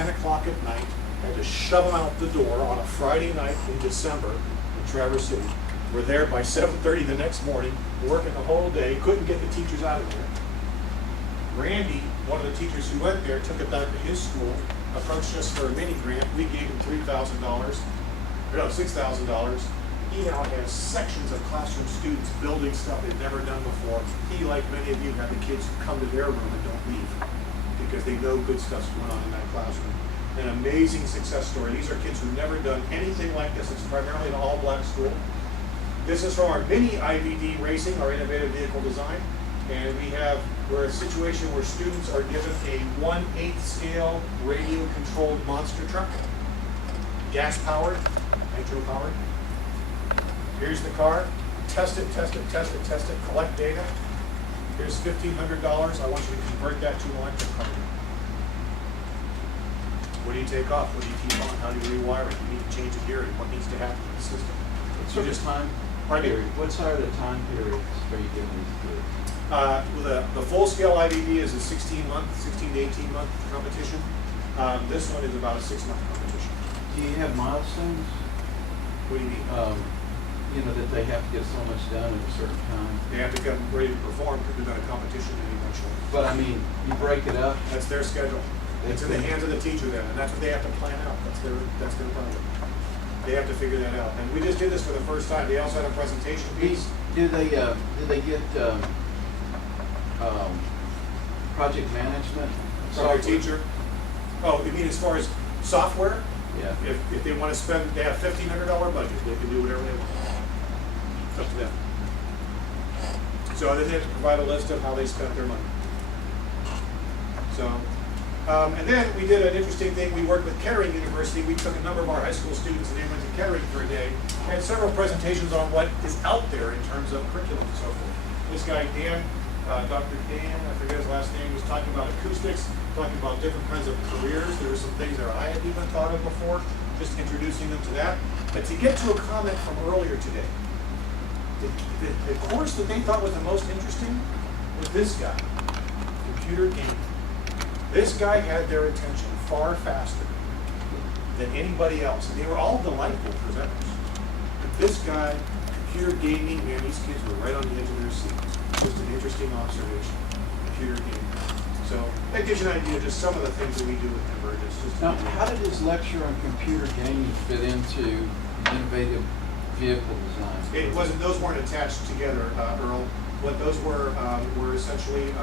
10 o'clock at night, had to shove them out the door on a Friday night in December in Traverse City. We're there by 7:30 the next morning, working the whole day, couldn't get the teachers out of there. Randy, one of the teachers who went there, took it back to his school, approached us for a mini grant. We gave him $3,000, or no, $6,000. He now has sections of classroom students building stuff they've never done before. He, like many of you, have the kids who come to their room and don't leave because they know good stuff's going on in that classroom. An amazing success story. These are kids who've never done anything like this. It's primarily an all-black school. This is from our mini IVD racing, our innovative vehicle design. And we're in a situation where students are given a 1/8 scale radio-controlled monster truck, gas-powered, nitro-powered. Here's the car. Test it, test it, test it, test it, collect data. Here's $1,500. I want you to convert that to an electric car. What do you take off? What do you keep on? How do you rewire it? You need to change the gearing. What needs to happen to the system? So just time period. What are the time periods are you giving these kids? Well, the full-scale IVD is a 16 to 18-month competition. This one is about a 6-month competition. Do you have milestones? What do you mean? You know, that they have to get so much done at a certain time. They have to come ready to perform because they've got a competition eventually. But I mean, you break it up. That's their schedule. It's in the hands of the teacher then, and that's what they have to plan out. That's their project. They have to figure that out. And we just did this for the first time. They also had a presentation piece. Do they get project management From their teacher. Oh, you mean as far as software? Yeah. If they want to spend, they have $1,500 budget. They can do whatever they want. It's up to them. So they have to provide a list of how they spent their money. So, and then we did an interesting thing. We worked with Kettering University. We took a number of our high school students and they went to Kettering for a day. Had several presentations on what is out there in terms of curriculum and so forth. This guy, Dan, Dr. Dan, I forget his last name, was talking about acoustics, talking about different kinds of careers. There were some things that I had even thought of before, just introducing them to that. But to get to a comment from earlier today, the course that they thought was the most interesting was this guy, computer gaming. This guy had their attention far faster than anybody else. And they were all delightful presenters. But this guy, computer gaming, man, these kids were right on the edge of their seats. Just an interesting observation, computer gaming. So that gives you an idea of just some of the things that we do with Convergence. Now, how did his lecture on computer gaming fit into innovative vehicle design? It wasn't; those weren't attached together, Earl. What those were essentially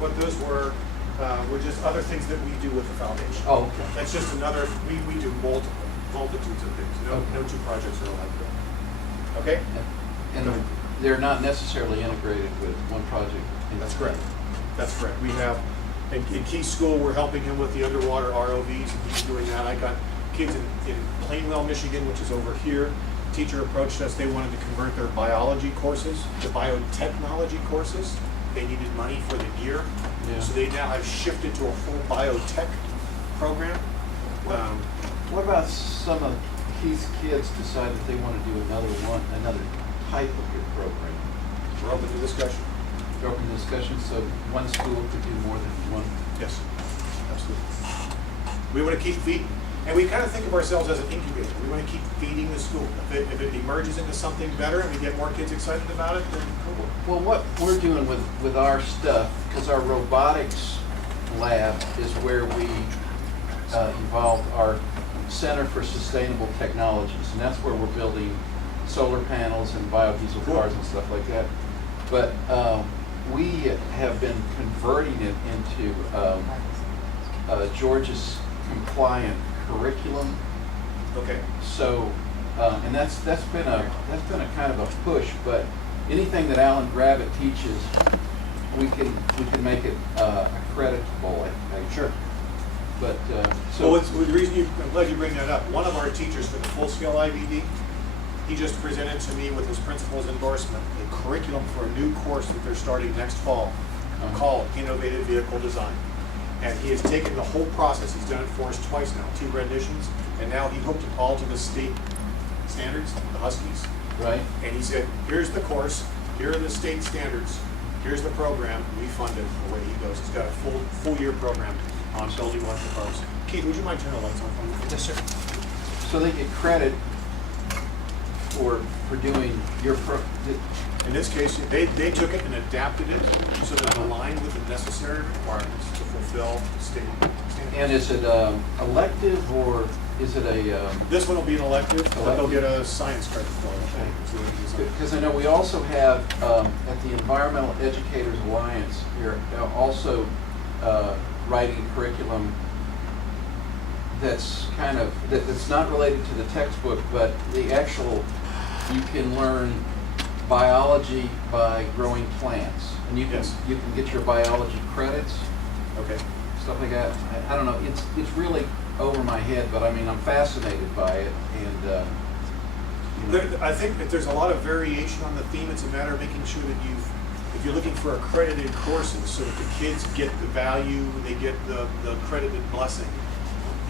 were just other things that we do with the foundation. Oh, okay. That's just another. We do multitudes of things. No, Okay. no two projects are like that. Okay. And they're not necessarily integrated with one project. That's correct. That's correct. We have in Key School, we're helping him with the underwater ROVs, and he's doing that. I got kids in Plainwell, Michigan, which is over here. Teacher approached us. They wanted to convert their biology courses to biotechnology courses. They needed money for the gear, so they now have shifted to a full biotech program. What about some of Keith's kids decide that they want to do another type of your program? We're open to discussion. You're open to discussion, so one school could do more than one. Yes, absolutely. We want to keep feeding, and we kind of think of ourselves as an incubator. We want to keep feeding the school. If it emerges into something better and we get more kids excited about it, then cool. Well, what we're doing with our stuff, because our robotics lab is where we involved our Center for Sustainable Technologies, and that's where we're building solar panels and biodiesel cars and stuff like that. But we have been converting it into Georgia's compliant curriculum. Okay. So, and that's been a kind of a push. But anything that Alan Gravitt teaches, we can make it accreditable. Sure. But so well, the reason I'm glad you bring that up. One of our teachers for the full-scale IVD, he just presented to me with his principal's endorsement a curriculum for a new course that they're starting next fall called Innovative Vehicle Design. And he has taken the whole process. He's done it for us twice now, 2 renditions, and now he hooked it all to the state standards, the Huskies. Right. And he said, here's the course, here are the state standards, here's the program, we fund it away he goes. He's got a full year program. on building electrical cars. Keith, would you mind turning the lights on for me? Yes, sir. So they get credit for doing your In this case, they took it and adapted it so that it aligned with the necessary requirements to fulfill state standards. and is it elective or is it a? This one will be an elective, but they'll get a science credit for it. Okay. So they design- Because I know we also have, at the Environmental Educators Alliance, you're also writing a curriculum that's kind of, that's not related to the textbook, but the actual, you can learn biology by growing plants. And you can, Yes. you can get your biology credits, Okay. stuff like that. I don't know, it's really over my head, but I mean, I'm fascinated by it, and, you know. I think that there's a lot of variation on the theme. It's a matter of making sure that if you're looking for accredited courses, so that the kids get the value, they get the accredited blessing.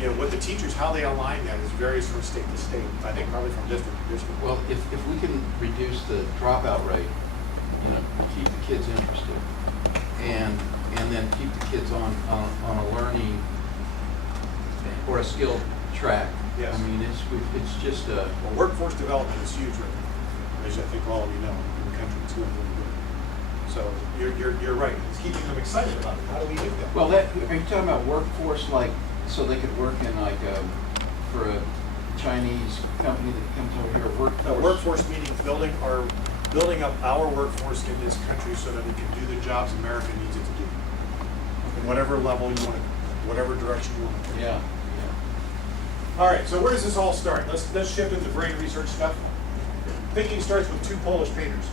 You know, what the teachers, how they align that is varies from state to state. I think probably from district to district. Well, if we can reduce the dropout rate, you know, keep the kids interested, and then keep the kids on a learning or a skill track. Yes. I mean, it's just a, Well, workforce development is huge right now, as I think all of you know, in the country. It's doing really good. So you're right. It's keeping them excited about it. How do we do that? well, that, are you talking about workforce, like, so they could work in like, for a Chinese company that comes over here, workforce? Workforce meaning building up our workforce in this country so that it can do the jobs America needs it to do. In whatever level you want to, whatever direction you want to take. Yeah, All right, so where does this all start? Let's shift into brain research stuff. Thinking starts with two Polish painters.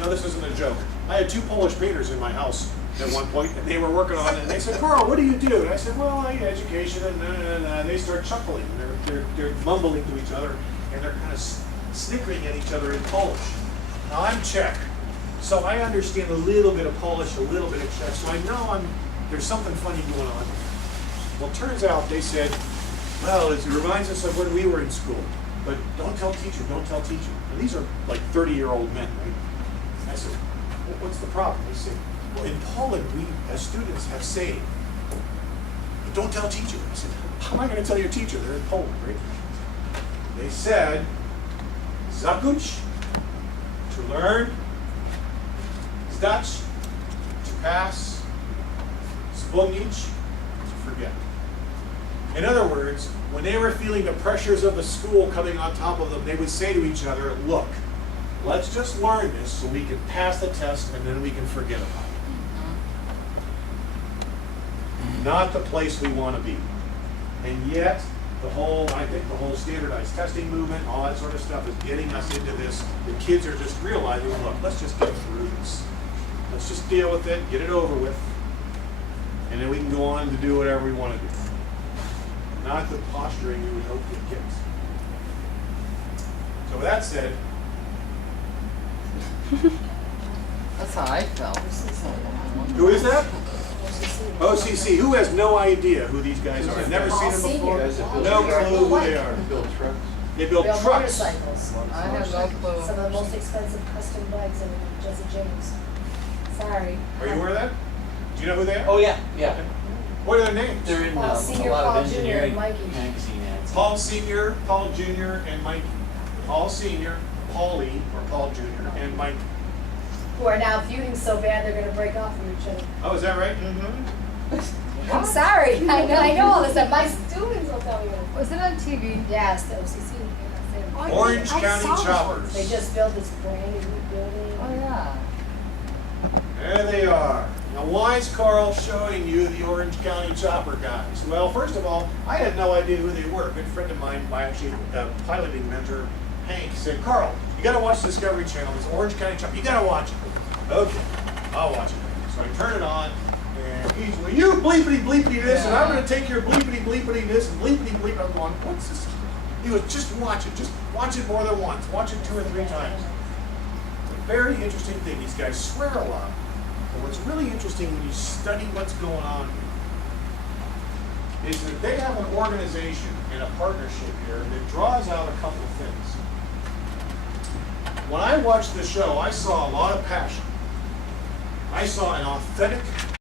No, this isn't a joke. I had two Polish painters in my house at one point, and they were working on it, and they said, "Carl, what do you do?" And I said, "Well, I education," and they start chuckling, and they're mumbling to each other, and they're kind of snickering at each other in Polish. Now, I'm Czech, so I understand a little bit of Polish, a little bit of Czech, so I know there's something funny going on. Well, it turns out they said, well, it reminds us of when we were in school, but don't tell teacher, don't tell teacher. And these are like 30-year-old men, right? I said, well, what's the problem? They said, well, in Poland, we, as students, have saying, but don't tell teacher. I said, how am I going to tell your teacher? They're in Poland, right? They said, zakuć, to learn, zdać, to pass, wspomnieć, to forget. In other words, when they were feeling the pressures of the school coming on top of them, they would say to each other, look, let's just learn this so we can pass the test and then we can forget about it. Not the place we want to be. And yet, I think the whole standardized testing movement, all that sort of stuff is getting us into this. The kids are just realizing, look, let's just get through this. Let's just deal with it, get it over with, and then we can go on to do whatever we want to do. Not the posturing we would hope to get. So with that said, That's how I felt. who is that? OCC. Who has no idea who these guys are? I've never seen them before. Guys that build No trucks. clue who they are. Build trucks. They build Build trucks. motorcycles. I have no clue. Some of the most expensive custom bikes in Jesse James. Sorry. Are you aware of that? Do you know who they are? Oh, yeah, yeah. What are their names? They're in Paul a Senior, lot Paul of Junior, engineering and Mikey. magazine ads. Paul Senior, Paul Junior, and Mikey. Paul Senior, Paulie, or Paul Junior, and Mikey. Who are now feuding so bad they're gonna break off from each other. Oh, is that right? I'm sorry. I know all this stuff. My students will tell me. Was it on TV? Yes, the OCC. Orange County Choppers. They just built this brand new building. Oh, yeah. There they are. Now, why is Carl showing you the Orange County Chopper guys? Well, first of all, I had no idea who they were. A good friend of mine, my actually piloting mentor, Hank, said, Carl, you gotta watch Discovery Channel, this Orange County Chopper. You gotta watch it. Okay, I'll watch it. So I turn it on, and he's, well, you bleepity bleepity this, and I'm gonna take your bleepity bleepity this, and bleepity bleep. I'm going, what's this? He was, just watch it more than once. Watch it 2 or 3 times. It's a very interesting thing. These guys swear a lot. But what's really interesting when you study what's going on here is that they have an organization and a partnership here that draws out a couple of things. When I watched the show, I saw a lot of passion. I saw an authentic